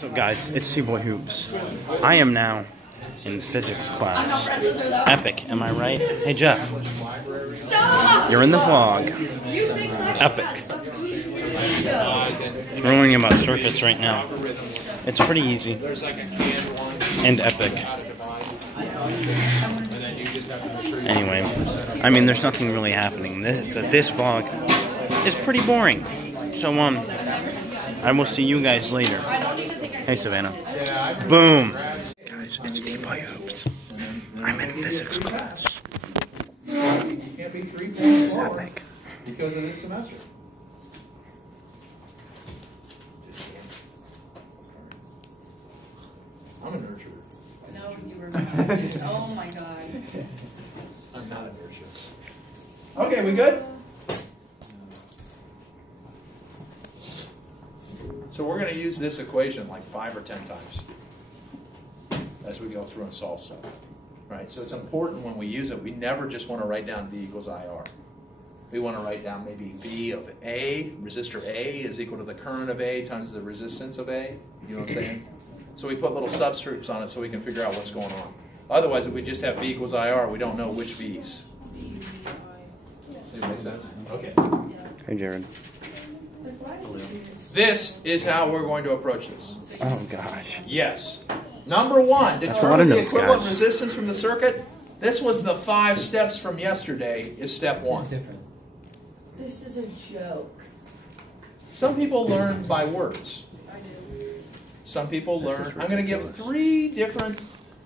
So guys, it's C-Boy Hoops. I am now in physics class. Epic, am I right? Hey Jeff. Stop! You're in the vlog. Epic. We're learning about circuits right now. It's pretty easy. And epic. Anyway, I mean there's nothing really happening. This vlog is pretty boring. So I will see you guys later. Hey Savannah. Boom! Guys, it's C-Boy Hoops. I'm in physics class. This is epic. Because of this semester. I'm a nurturer. No, you were not. Oh my god. I'm not a nurturer. Okay, we good? So we're going to use this equation like 5 or 10 times as we go through and solve stuff. Right? So it's important when we use it, we never just want to write down V equals IR. We want to write down maybe V of A, resistor A is equal to the current of A times the resistance of A. You know what I'm saying? So we put little subscripts on it so we can figure out what's going on. Otherwise, if we just have V equals IR, we don't know which V's. See what makes sense? Okay. Hey Jared. This is how we're going to approach this. Oh gosh. Yes. Number one, That's a lot of determine the notes, equivalent guys. resistance from the circuit. This was the 5 steps from yesterday, is step 1. This is a joke. Some people learn by words. I do. Some people learn. I'm going to give 3 different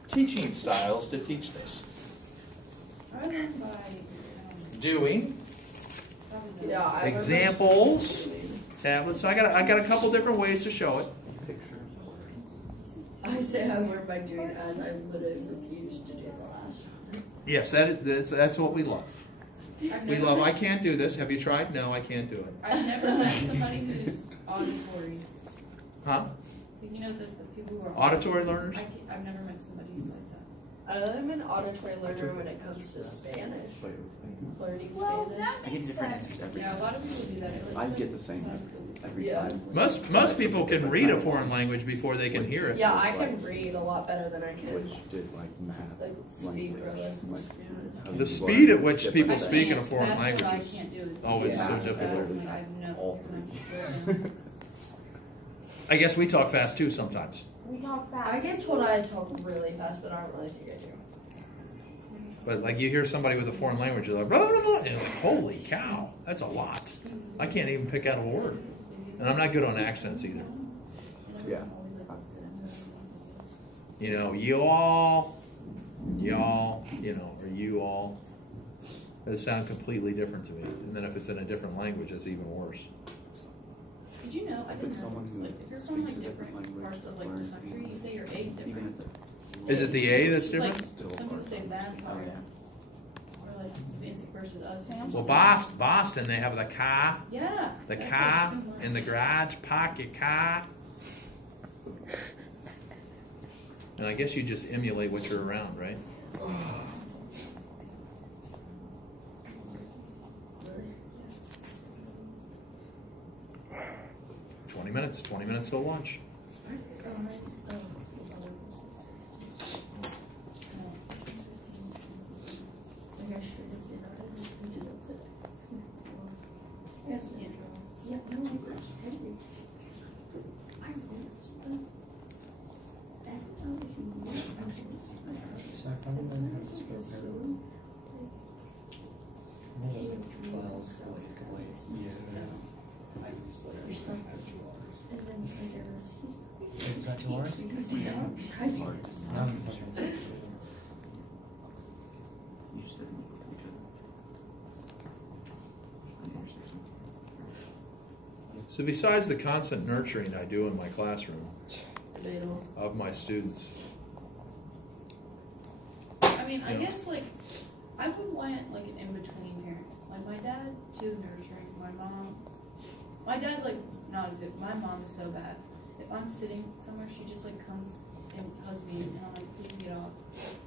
teaching styles to teach this. I learn by Doing, yeah, examples, tablets. So I got a couple different ways to show it. I say I learn by doing as I literally refuse to do the last one. Yes, that's what we love. We love, I can't do this. Have you tried? No, I can't do it. I've never met somebody who's auditory. Huh? You know the people who are Auditory learners? I've never met somebody who's like that. I'm an auditory learner when it comes to Spanish. Learning Spanish. I get different answers every Yeah, a time. lot of people do that. I get the same every time. Most people can read a foreign language before they can hear it. Yeah, I can read a lot better than I can Which did like math, speak or listen to like Spanish. The speed at which people That's speak in a foreign what language I is can't do is always speak so fast, difficult. and I have no All control. I guess we talk fast too sometimes. We talk fast. I get told I talk really fast, but I don't really think I do. But like you hear somebody with a foreign language, you're like, blah, blah, blah, and you're like, holy cow, that's a lot. I can't even pick out a word. And I'm not good on accents either. Yeah. You know, y'all, you know, or you all. They sound completely different to me. And then if it's in a different language, it's even worse. Did you know? I didn't know someone this. who Like, if you're from like speaks a different different language parts of like learns the country, you say your A is Even different. if Is it the A that's Like different? some people say that part, or like Vince versus us. Well, Boston, they have the car, Yeah. the that's car like too much. in the garage, park your car. And I guess you just emulate what you're around, right? 20 minutes till lunch. Is that yours? So besides the constant nurturing I do in my classroom of my students, I mean, I guess like I would want like an in-between parent. Like my dad, too nurturing. My dad's like not as good. My mom is so bad. If I'm sitting somewhere, she just like comes and hugs me, and I'm like, please get off.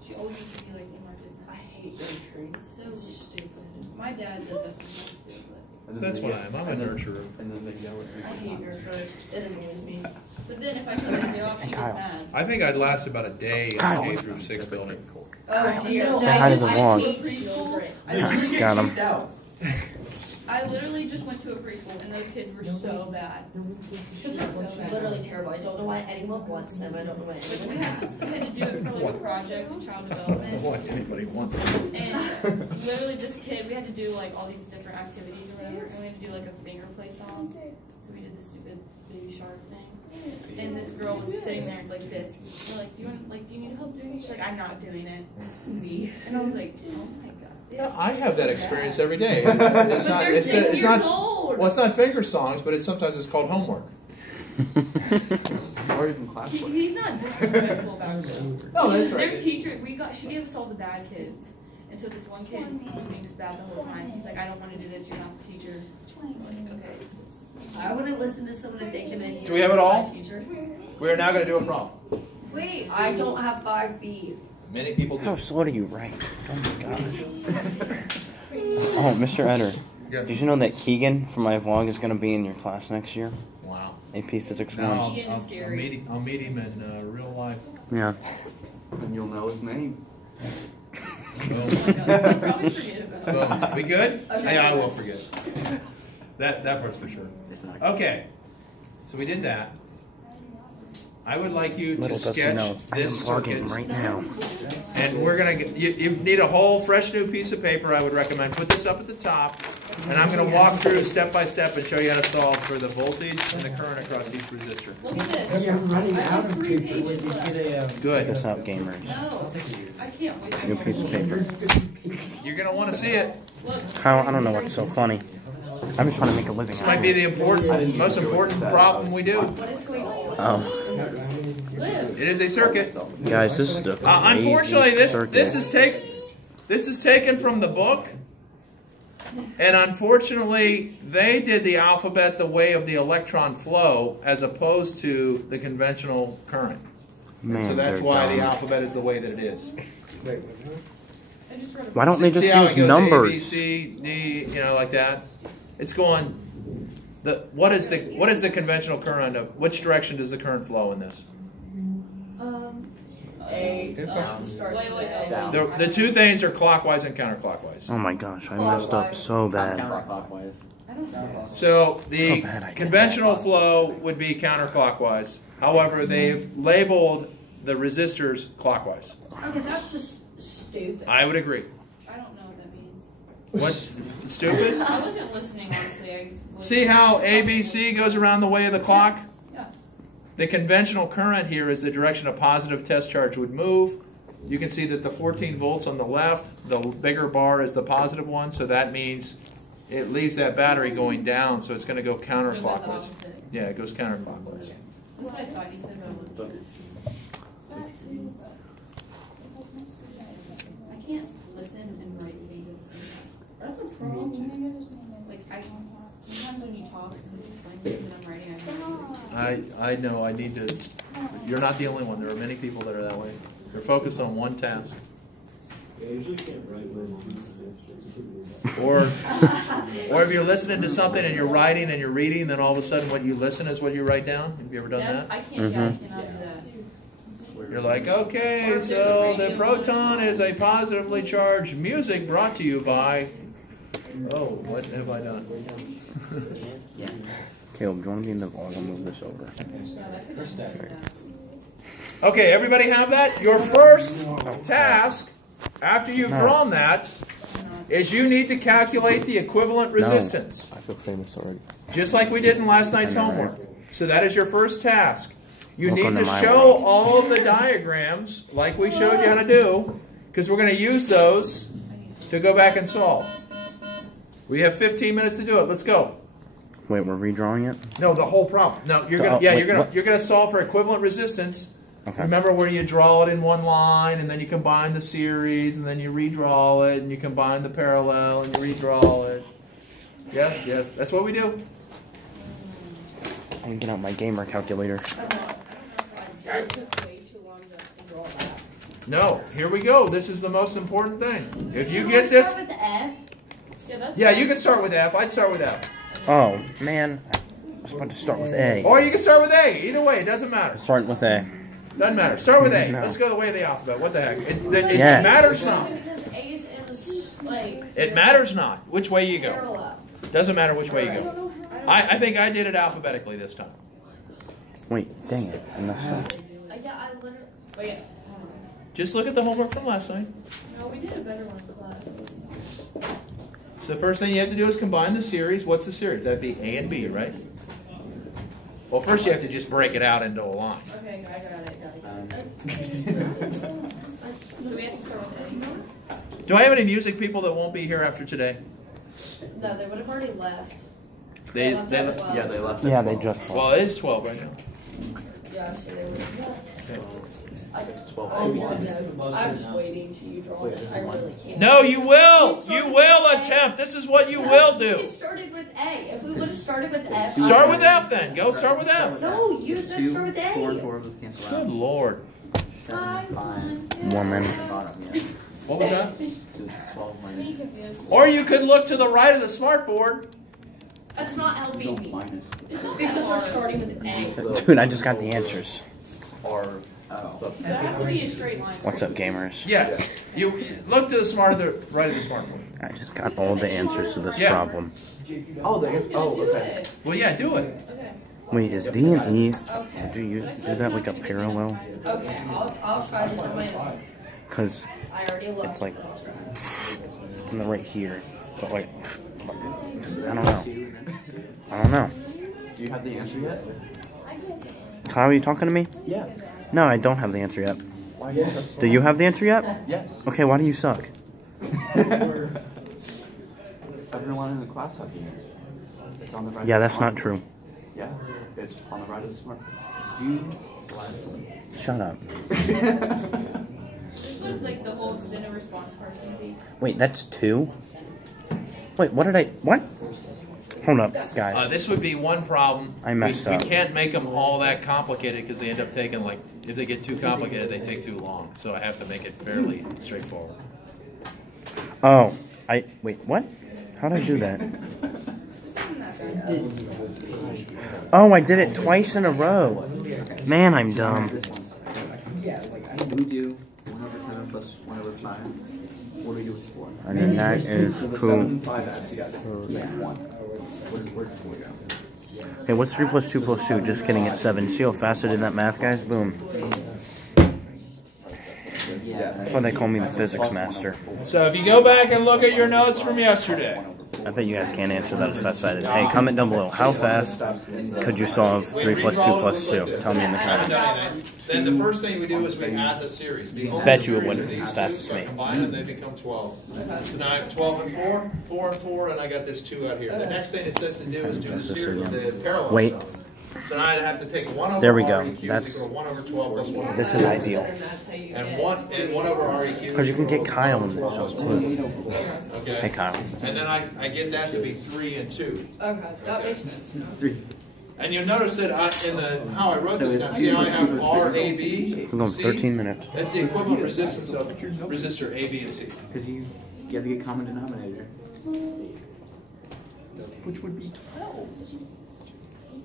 She always needs to be like in my business. I hate nurturing. It's so stupid. My dad does that sometimes too, but So that's what I am. I'm a nurturer. And then they yell I at hate nurturers. It annoys me. But then if I tell her to get off, she gets Kyle. mad. I think I'd last about a day in Kyle. the K through 6 building. Oh dear. Say hi to the vlog. hate children. Got him. I literally just went to a preschool and those kids were so bad. Kids were so bad. Literally terrible. I don't know why anyone wants them. I don't know why Like anyone we had to do it for like a project in child development. What anybody wants. And literally this kid, we had to do like all these different activities or whatever, and we had to do like a finger play song. So we did this stupid Baby Shark thing. And this girl was sitting there like this. And we're like, do you need help doing it? She's like, I'm not doing it. And I was like, oh my god. Yeah, I have that experience every day. It's But not. they're It's 6 years not. old. Well, it's not finger songs, but sometimes it's called homework. Or even class work. He's not disrespectful about it. No, that's Their right. teacher, she gave us all the bad kids. And so this one kid was being bad the whole time. He's like, I don't want to do this, you're not the teacher. I'm like, okay. I wouldn't listen to someone if they came in here. Do we have it all? My teacher. We are now going to do a problem. Wait, I don't have 5B. Many people How do. slow do you write? Oh my gosh. Oh, Mr. Eder. Yeah. Did you know that Keegan from my vlog is going to be in your class next year? Wow. AP Physics 1. Now Keegan is scary. I'll meet him in real life. Yeah. And you'll know his name. Oh my god, I'll probably forget about it. We good? Okay. Yeah, I will forget. That part's for sure. It's not. Okay. So we did that. I would like you to Little does he sketch know, I am this vlogging circuit. right now. And we're going to, you need a whole fresh new piece of paper, I would recommend. Put this up at the top. And I'm going to walk through step by step and show you how to solve for the voltage and the current across each resistor. Look at this. You're running I out have of 3 paper. Let's pages just left. get a. Good. That's not gamers. No, I can't wait. New piece of paper. You're going to want to see it. Look, Kyle, I don't know what's so funny. I'm just trying to make a living. This might be the most important problem we do. What is going on? Oh, live. It is a circuit. guys, this is the crazy Unfortunately, circuit. this is taken from the book, and unfortunately, they did the alphabet the way of the electron flow as opposed to the conventional current. Man, So that's they're why the dumb. alphabet is the way that it is. I just wrote a Why don't they just See how it use goes numbers? A, B, C, D, like that. It's going. What is the conventional current of? Which direction does the current flow in this? A. Starts Wait, with wait, A. Down. The two things are clockwise and counterclockwise. Oh my gosh, I messed up so bad. Counterclockwise. I don't know. So the How bad I did conventional flow would be counterclockwise. However, they've labeled the resistors clockwise. Okay, that's just stupid. I would agree. I don't know what that means. What? Stupid? I wasn't listening, honestly. See how ABC goes around the way of the clock? Yeah. The conventional current here is the direction a positive test charge would move. You can see that the 14 volts on the left, the bigger bar is the positive one, so that means it leaves that battery going down, so it's going to go So it goes counterclockwise. opposite. Yeah, it goes counterclockwise. That's what I thought you said, but I wasn't sure. I can't listen and write things at the same time. That's a problem. Like, sometimes when you talk and explain things that I'm writing, I can't do it. I know, I need to, you're not the only one. There are many people that are that way. They're focused on one task. Yeah, I usually can't write very long. Or if you're listening to something and you're writing and you're reading, then all of a sudden what you listen is what you write down. Have you ever done that? I can't, yeah, I cannot do that. You're like, okay, so the proton is a positively charged music brought to you by, oh, what have I done? Caleb, do you want to be in the vlog? I'll move this over. Okay, everybody have that? Your first task, after you've drawn that, is you need to calculate the equivalent resistance. I feel famous already. Just like we did in last night's I know, homework. right? So that is your first task. You Welcome need to to my show world. all of the diagrams like we showed you how to do, because we're going to use those to go back and solve. We have 15 minutes to do it. Let's go. Wait, we're redrawing it? No, the whole problem. No, you're So, gonna wait, what? you're gonna solve for equivalent resistance. Okay. Remember where you draw it in one line, and then you combine the series, and then you redraw it, and you combine the parallel, and you redraw it. Yes, yes, that's what we do. I can get out my gamer calculator. It took way too long just to draw that. No, here we go. This is the most important thing. If you Should get we this, start with F? Yeah, that's Yeah, you can start with F. I'd start with F. Oh, man. I was about to start with A. Or you can start with A. Either way, it doesn't matter. Starting with A. Doesn't matter. Start with A. No. Let's go the way of the alphabet. What the heck? It Yes. matters not. Because A's in like It matters not which way you go. parallel. Doesn't matter which way you go. I think I did it alphabetically this time. Wait, dang it. I messed up. Yeah, I literally. Wait. Just look at the homework from last night. No, we did a better one in class. So the first thing you have to do is combine the series. What's the series? That'd be A and B, right? Well, first you have to just break it out into a line. Okay, I got it. So we have to start with A. Do I have any music people that won't be here after today? No, they would have already left. They left at 12. Yeah, they left. Yeah, they just well, it is 12 right now. Yeah, so they would have left. It's 12. I want to. I'm just waiting till you draw this. I really can't. No, you will. You will attempt. This is what you will We do. started with A. If we would have started with F. Start with F then. Go start with F. No, you said start with 4 and A. 4 would cancel Good out. Lord. 7, 5. Woman. Bottom, yeah. What was that? So it's 12 minus. Or you could look to the right of the smartboard. That's not helping No, me. minus. Because we're starting with A. Dude, I just got the answers. Or, So it has to be a straight line. What's up, gamers? Yes. You look to the right of the smartboard. I just got all the answers to this Yeah. problem. oh, I was there's, gonna oh, do okay. it. Well, yeah, do it. Okay. Wait, is D and E, Okay. did you do that like a parallel? Okay, I'll try this on my own. Because I already looked. It's like- I'm right here, but like, I don't know. I don't know. Do you have the answer yet? Kyle, are you talking to me? Yeah. No, I don't have the answer yet. Why do you have so Do you have the answer yet? Yes. Okay, why do you suck? Everyone in the class has the answer. It's on the right. Yeah, of the that's not smart. true. Yeah, it's on the right of the smart. You. Shut up. This would like the whole extent of response part can be. Wait, that's 2? Wait, what? Hold up, guys. This would be one problem. I messed we up. can't make them all that complicated because they end up taking like, if they get too complicated, they take too long. So I have to make it fairly straightforward. Oh, wait, what? How'd I do that? This isn't that bad. Oh, I did it twice in a row. Man, I'm dumb. We do 1 over 10 plus 1 over 5. What do we do with 4? I mean, that is So the cool. 7 and 5 add together. Yeah. 1. Where's 4 go? Okay, what's 3 plus 2 plus 2? Just kidding, it's 7. See how fast I did that math, guys? Boom. Yeah. That's why they call me the physics master. So if you go back and look at your notes from yesterday. I bet you guys can't answer that as fast as I did. Hey, comment down below. How fast could you solve 3 plus 2 plus 2? Tell me in the comments. Then the first thing we do is we add the series. The only Bet you it series wouldn't of these as fast two, as so I me. combine them, they become 12. So now I have 12 and 4, 4 and 4, and I got this 2 out here. The next thing it says to do is do the series, the parallel Wait. stuff. So now I'd have to take 1 over There we go. REQ is That's- equal to 1 over 12 plus 1 over This is ideal. And that's how you and get 1 over REQ. Because you can get Kyle in this show, too. Okay. Hey, Kyle. And then I get that to be 3 and 2. Okay, that makes sense. 3. And you'll notice that how I wrote So this it's down. See how I have 3 RAB? We're going C? 13 minutes. That's the equivalent resistance of resistor A, B, and C. Because you have to get common denominator. Which would be 12.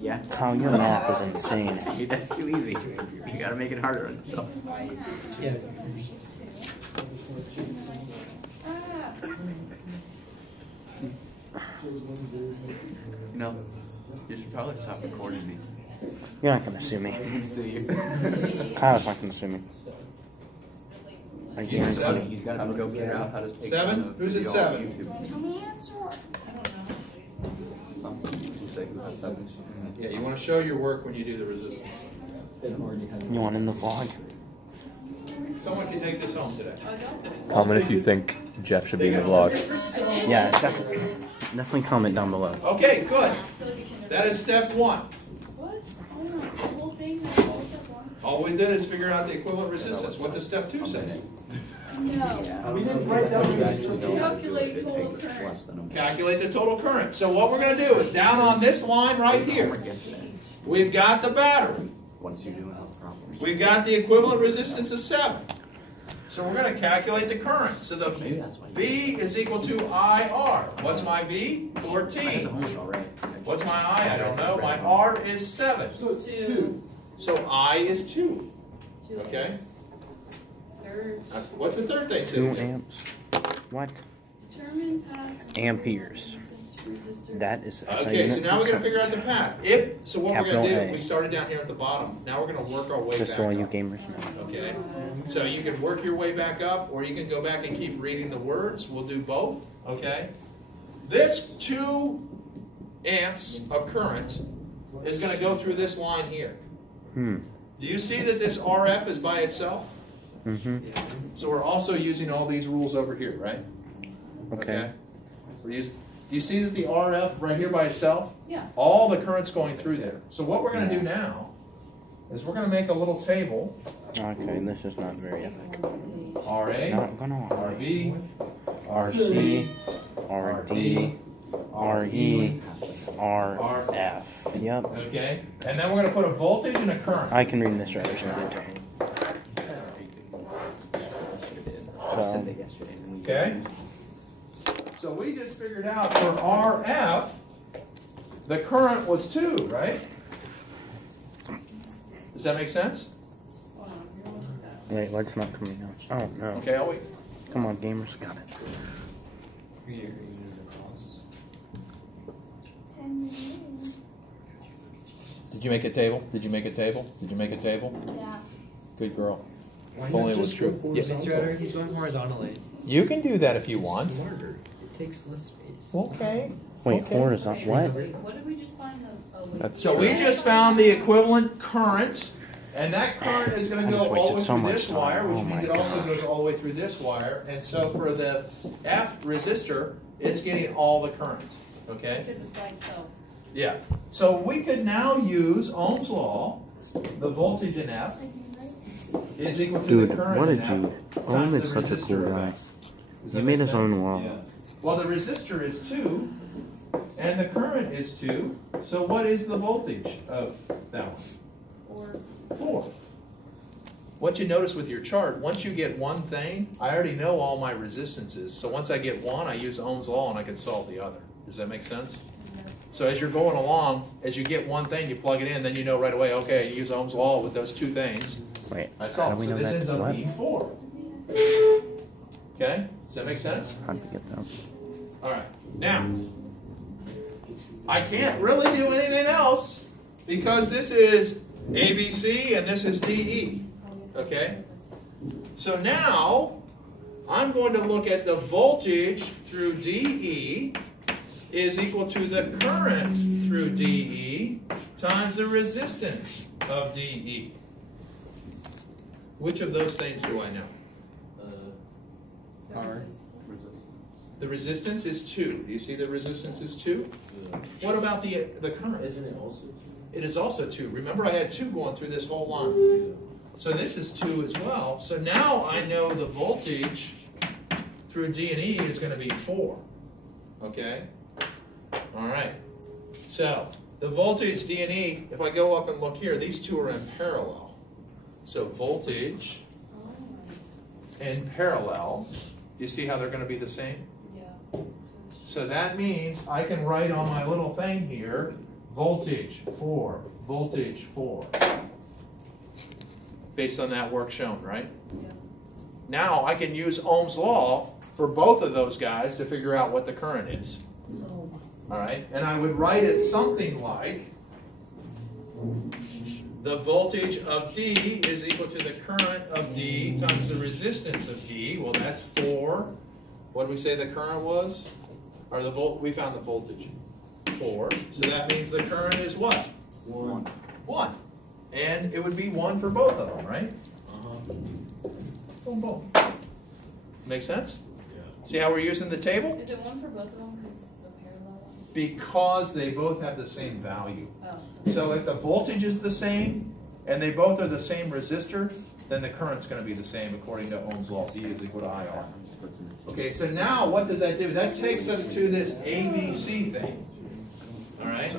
Yeah. Kyle, your math is insane. That's too easy. You gotta make it harder on yourself. You know, you should probably stop recording me. You're not going to sue me. I'm gonna sue you. Kyle's not going to sue me. I guarantee Seven. it. He's gotta go figure out how to take 7? down the Who's at video 7? on YouTube. Tell me answer. I don't know. Something. Just say who has 7. Yeah, you want to show your work when you do the resistance. You want in the vlog? Someone can take this home today. Comment if you think Jeff should be in the vlog. Yeah, definitely comment down below. Okay, good. That is step 1. What? Oh no, the whole thing, that's all step 1? All we did is figure out the equivalent resistance. What does step 2 say? No. We didn't write down the Calculate total current. Calculate the total current. So what we're going to do is down on this line right here, we've got the battery. Once you do enough problems. We've got the equivalent resistance of 7. So we're going to calculate the current. So the Maybe that's why. V is equal to IR. What's my V? I had the 14. homework already. What's my I? I don't know. My R is 7. So it's 2. 2. So I is 2. 2. Okay? Third. What's the third thing? 2 Susan? amps. What? Determine path. Amperes. Resistor. That is. Okay, so now we're going to figure out the path. So what we're going to Capital do, A. we started down here at the bottom. Now we're going to work our way Just back so all you up. gamers know. Okay? So you can work your way back up, or you can go back and keep reading the words. We'll do both. Okay? This 2 amps of current is going to go through this line here. Hmm. Do you see that this RF is by itself? Mm-hmm. So we're also using all these rules over here, right? Okay. Do you see that the RF right here by itself? Yeah. All the current's going through there. So what we're going to do now is we're going to make a little table. Okay, this is not very epic. RA, Not gonna RB, RC, RD, RE, RF. Yep. okay? And then we're going to put a voltage and a current. I can read this rather smoothly. I said that yesterday. When we Okay? So we just figured out for RF, the current was 2, right? Does that make sense? Hold on, you're looking at that. Wait, what's not coming out? Oh no. Okay, I'll wait. Come on, gamers, got it. Did you make a table? Did you make a table? Did you make a table? Yeah. Good girl. Why If only not it was just true. go Yeah. horizontal? He's going horizontally. You can do that if you want. Smarter. It takes less space. Okay. Wait, Okay. horizontal. What? What did we just find? Wait. That's So we just found the equivalent current, and that current is going I to just go all the way wasted so through much this time. wire, which Oh means it my also gosh. goes all the way through this wire. And so for the F resistor, it's getting all the current. Okay? Because it's by itself. Yeah. So we could now use Ohm's law. The voltage in F is equal to Dude, the current what in a F dude. times Ohm the is such a resistor cool of guy. F. Does He that made make his own sense? law. Yeah. Well, the resistor is 2, and the current is 2. So what is the voltage of that one? 4. 4. What you notice with your chart, once you get one thing, I already know all my resistances. So once I get one, I use Ohm's law and I can solve the other. Does that make sense? So as you're going along, as you get one thing, you plug it in, then you know right away, okay, you use Ohm's law with those 2 things. Wait, I how do solve. we So know this that? ends up What? being 4. Okay? Does that make sense? How'd we get that? All right. Now, I can't really do anything else because this is ABC and this is DE. Okay? So now, I'm going to look at the voltage through DE is equal to the current through DE times the resistance of DE. Which of those things do I know? R. The resistance is 2. Do you see the resistance is 2? What about the current? Isn't it also? It is also 2. Remember, I had 2 going through this whole line. So this is 2 as well. So now I know the voltage through D and E is going to be 4. Okay? All right. So the voltage D and E, if I go up and look here, these 2 are in parallel. So voltage in parallel. Do you see how they're going to be the same? Yeah. So that means I can write on my little thing here, voltage 4, voltage 4. Based on that work shown, right? Yeah. Now I can use Ohm's law for both of those guys to figure out what the current is. All right? And I would write it something like the voltage of D is equal to the current of D times the resistance of D. Well, that's 4. What did we say the current was? Or the we found the voltage. 4. So that means the current is what? 1. 1. And it would be 1 for both of them, right? Boom, boom. Make sense? Yeah. See how we're using the table? Is it 1 for both of them because it's a parallel one? Because they both have the same value. Oh. So if the voltage is the same, and they both are the same resistor, then the current's going to be the same according to Ohm's law. D is equal to IR. Okay, so now what does that do? That takes us to this ABC thing. All right?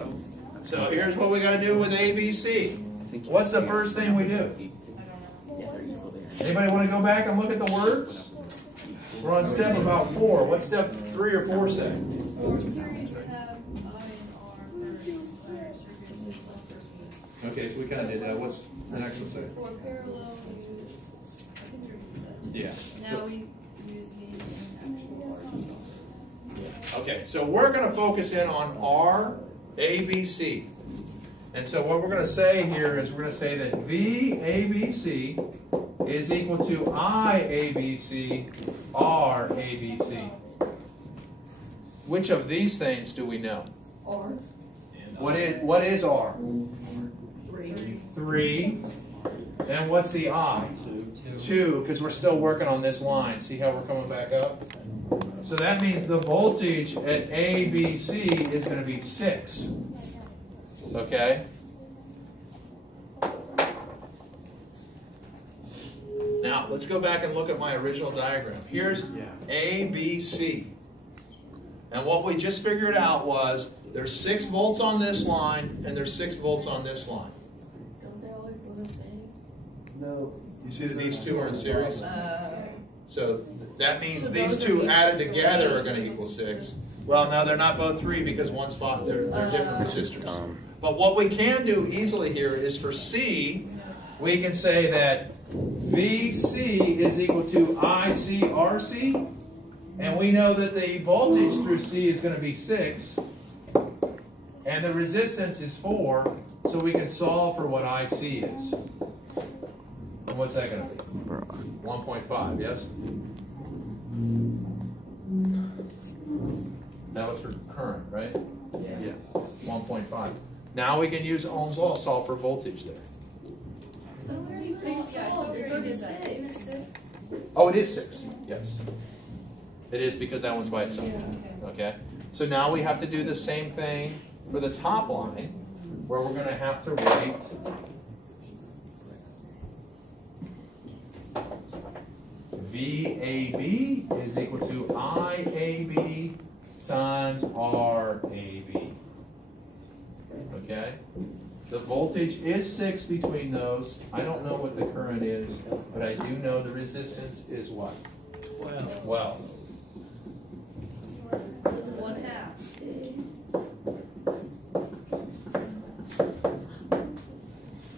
So here's what we got to do with ABC. What's the first thing we do? I don't know. Yeah, they're equal there. Anybody want to go back and look at the words? We're on step about 4. What's step 3 or 4 say? For series, we have I and R for entire circuits, it's all for speed. Okay, so we kind of did that. What's the next one say? For parallel, we use, I think we reviewed that. Yeah. Now we use gain in actual R. Okay, so we're going to focus in on R, A, B, C. And so what we're going to say here is we're going to say that V, A, B, C is equal to I, A, B, C, R, A, B, C. Which of these things do we know? R. What is R? 3. And what's the I? 2, because we're still working on this line. See how we're coming back up? So that means the voltage at A, B, C is going to be 6. Okay? Now, let's go back and look at my original diagram. Here's A, B, C. And what we just figured out was there's 6 volts on this line and there's 6 volts on this line. Don't they all equal the same? No. You see that these two are in series? So that means So these those are two each added 3. together are going to equal 6. Well, no, they're not both 3 because one's 5. They're different resistors. But what we can do easily here is for C, we can say that VC is equal to ICRC. And we know that the voltage through C is going to be 6. And the resistance is 4. So we can solve for what IC is. And what's that going to be? 1.5, yes? That was for current, right? Yeah. 1.5. Now we can use Ohm's law to solve for voltage there. It's already 6. Oh, it is 6. Yes. It is because that one's by itself. Okay? So now we have to do the same thing for the top line, where we're going to have to write VAB is equal to IAB times RAB. Okay? The voltage is 6 between those. I don't know what the current is, but I do know the resistance is what? 12. 1/2.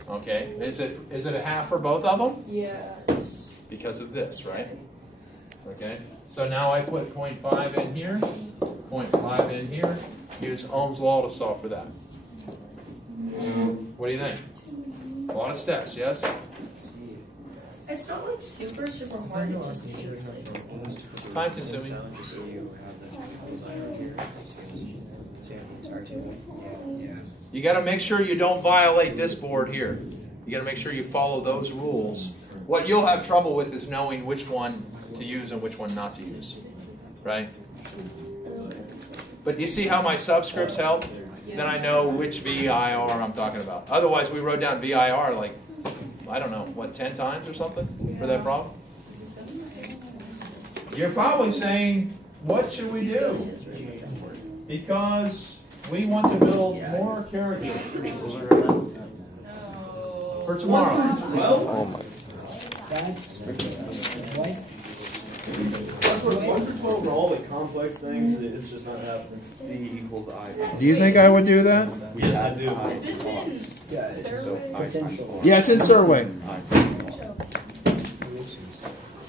Okay, is it a half for both of them? Yes. Because of this, right? Okay, so now I put 0.5 in here, 0.5 in here, use Ohm's law to solve for that. What do you think? A lot of steps, yes? It's not like super hard. It just takes like. Time consuming. You got to make sure you don't violate this board here. You got to make sure you follow those rules. What you'll have trouble with is knowing which one to use and which one not to use, right? But you see how my subscripts help? Then I know which VIR I'm talking about. Otherwise, we wrote down VIR like, I don't know, what, 10 times or something for that problem? You're probably saying, what should we do? Because we want to build more characters for tomorrow. Oh my. That's what? That's what 1 through 12 are all the complex things. It's just not happening. B equals I. Do you think I would do that? Yes, I do. Is this in survey? Potential. Yeah, it's in survey.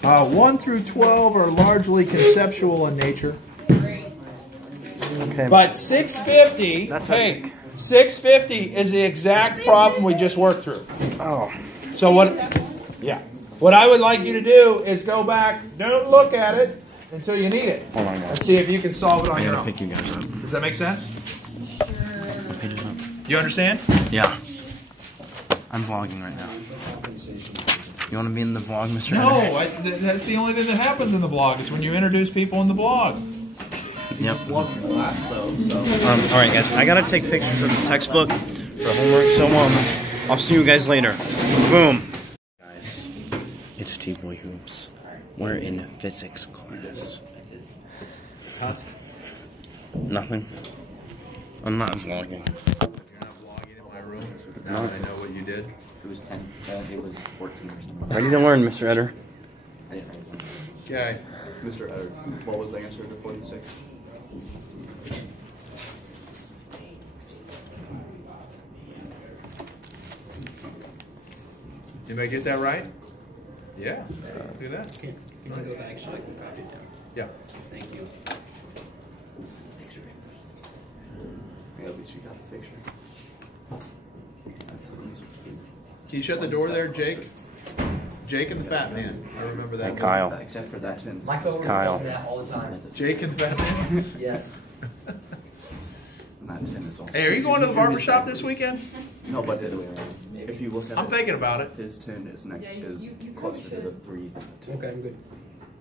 1 through 12 are largely conceptual in nature. Okay. But 650, hey, 650 is the exact problem we just worked through. Oh. So what I would like you to do is go back, don't look at it until you need it. Hold on, And guys. see if you can solve it on I your gotta own. pick you guys up. Does that make sense? Pages up. Do you understand? Yeah. I'm vlogging right now. You want to be in the vlog, Mr. No, Editor? that's the only thing that happens in the blog is when you introduce people in the blog. Yep. One class though, so. All right, guys. I gotta take pictures of the textbook for homework. So I'll see you guys later. Boom. Guys, it's T-Boy Hoops. We're in physics class. Nothing. I'm not vlogging. You're not vlogging in my room? Now I know what you did. It was 10. It was 14 or something. Ready to learn, Mr. Eder. I didn't write it down. Okay. Mr. Eder, what was the answer to 46? Anybody get that right? Yeah. Do that. You want to go back so I can copy it down? Yeah. Thank you. Yeah, at least you got the picture. That's at least. Can you shut the door there, Jake? Jake and the fat man. I remember that. Hey, Kyle. Except for that 10. My coworker Kyle. calls me that all the time. Jake and the fat man. Yes. Not 10 is all. Hey, are you going to the barber shop this weekend? No, but if you look at I'm it, thinking about it. his 10 is next Yeah, is you closer probably to the 3. Okay, I'm good.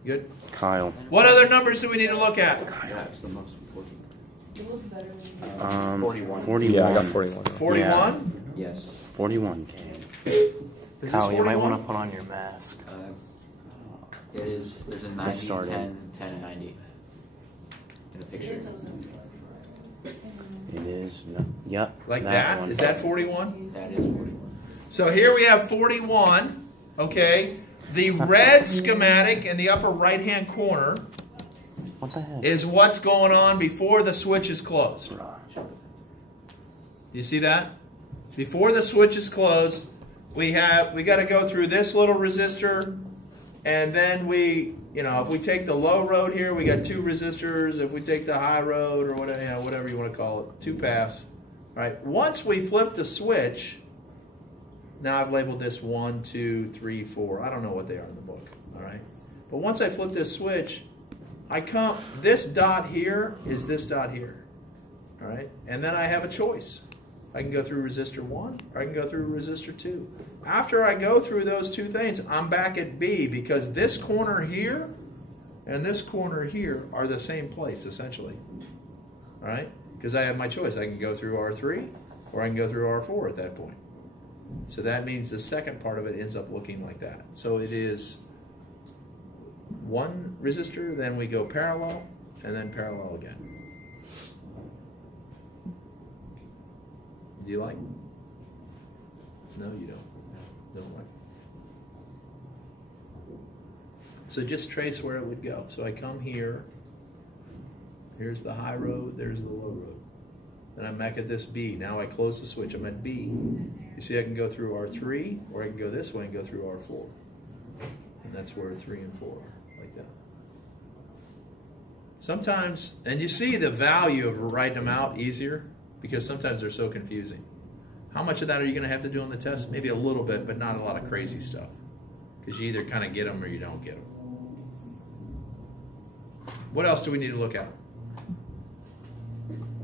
Good. Kyle. What other numbers do we need to look at? That's the most important. You look better when you 41. 41. Yeah, I got 41. 41? Yes. 41, Kane. Is Kyle, this you might 41? want to put on your mask. It is. There's a 90, started. 10, 10, and 90 in the picture. It is. No. Yep. Like that? one. Is that 41? That is 41. So here we have 41. Okay. The red schematic in the upper right-hand corner What the heck? is what's going on before the switch is closed. You see that? Before the switch is closed, we got to go through this little resistor, and then if we take the low road here, we got 2 resistors. If we take the high road, or whatever you want to call it, 2 paths. Right? Once we flip the switch, now I've labeled this 1, 2, 3, 4. I don't know what they are in the book. All right. But once I flip this switch, this dot here is this dot here. All right. And then I have a choice. I can go through resistor 1 or I can go through resistor 2. After I go through those 2 things, I'm back at B, because this corner here and this corner here are the same place, essentially. All right? Because I have my choice. I can go through R3 or I can go through R4 at that point. So that means the second part of it ends up looking like that. So it is 1 resistor, then we go parallel, and then parallel again. Do you like? No, you don't. Don't like. So just trace where it would go. So I come here. Here's the high road. There's the low road. Then I'm back at this B. Now I close the switch. I'm at B. You see I can go through R3, or I can go this way and go through R4. And that's where 3 and 4 are, like that. Sometimes, and you see the value of writing them out easier, because sometimes they're so confusing. How much of that are you going to have to do on the test? Maybe a little bit, but not a lot of crazy stuff. Because you either kind of get them or you don't get them. What else do we need to look at?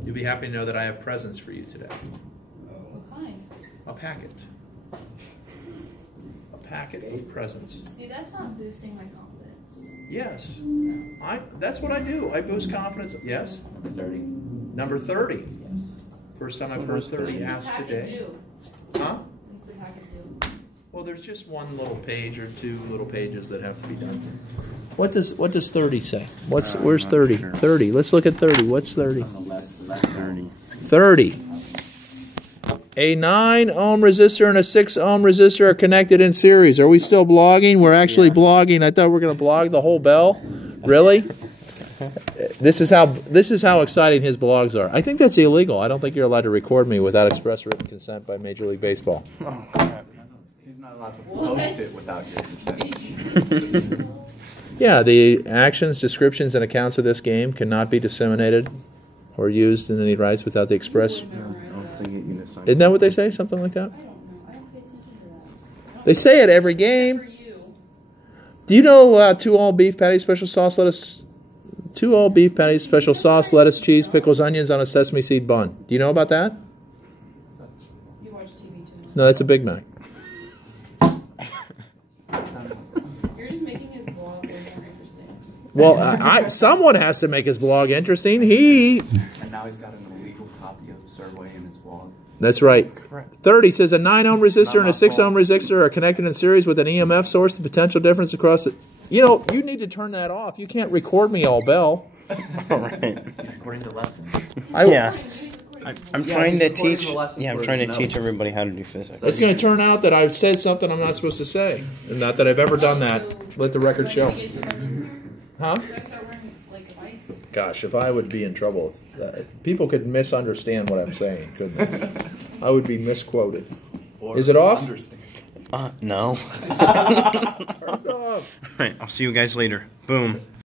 You'll be happy to know that I have presents for you today. What kind? A packet. A packet of presents. See, that's not boosting my confidence. Yes. That's what I do. I boost confidence. Yes? Number 30. Number 30. Yes. First time I've heard 30 asked today. Huh? What's the packet do? Well, there's just one little page or 2 little pages that have to be done. What does 30 say? Where's 30? Sure. 30. Let's look at 30. What's 30? On the left 30. 30. A 9 ohm resistor and a 6 ohm resistor are connected in series. Are we still blogging? We're actually blogging. I thought we were going to blog the whole bell. Really? This is how exciting his blogs are. I think that's illegal. I don't think you're allowed to record me without express written consent by Major League Baseball. Oh, crap. He's not allowed to post it without your consent. Yeah, the actions, descriptions, and accounts of this game cannot be disseminated or used in any rights without the express. Isn't that what they say? Something like that? I don't know. I don't pay attention to that. They say it every game. For you. Do you know 2 all beef patties, special sauce, lettuce? 2 all beef patties, special sauce, lettuce, cheese, pickles, onions on a sesame seed bun. Do you know about that? You watch TV too much. No, that's a Big Mac. You're just making his blog way more interesting. Well, someone has to make his blog interesting. And now he's got an illegal copy of Survey in his blog. That's right. 30 says a 9 ohm resistor and a 6 ohm resistor are connected in series with an EMF source. The potential difference across it. You know, you need to turn that off. You can't record me all bell. All right. According to lessons. Yeah. I'm Yeah, trying he's to recording teach. the lesson Yeah, I'm for trying to his teach notes. everybody how to do physics. It's going to turn out that I've said something I'm not supposed to say. And not that I've ever done that. Let the record show. Huh? Should I start wearing like a bike? Gosh, if I would be in trouble. People could misunderstand what I'm saying, couldn't they? I would be misquoted. Is it off? No. Turn it off. All right, I'll see you guys later. Boom.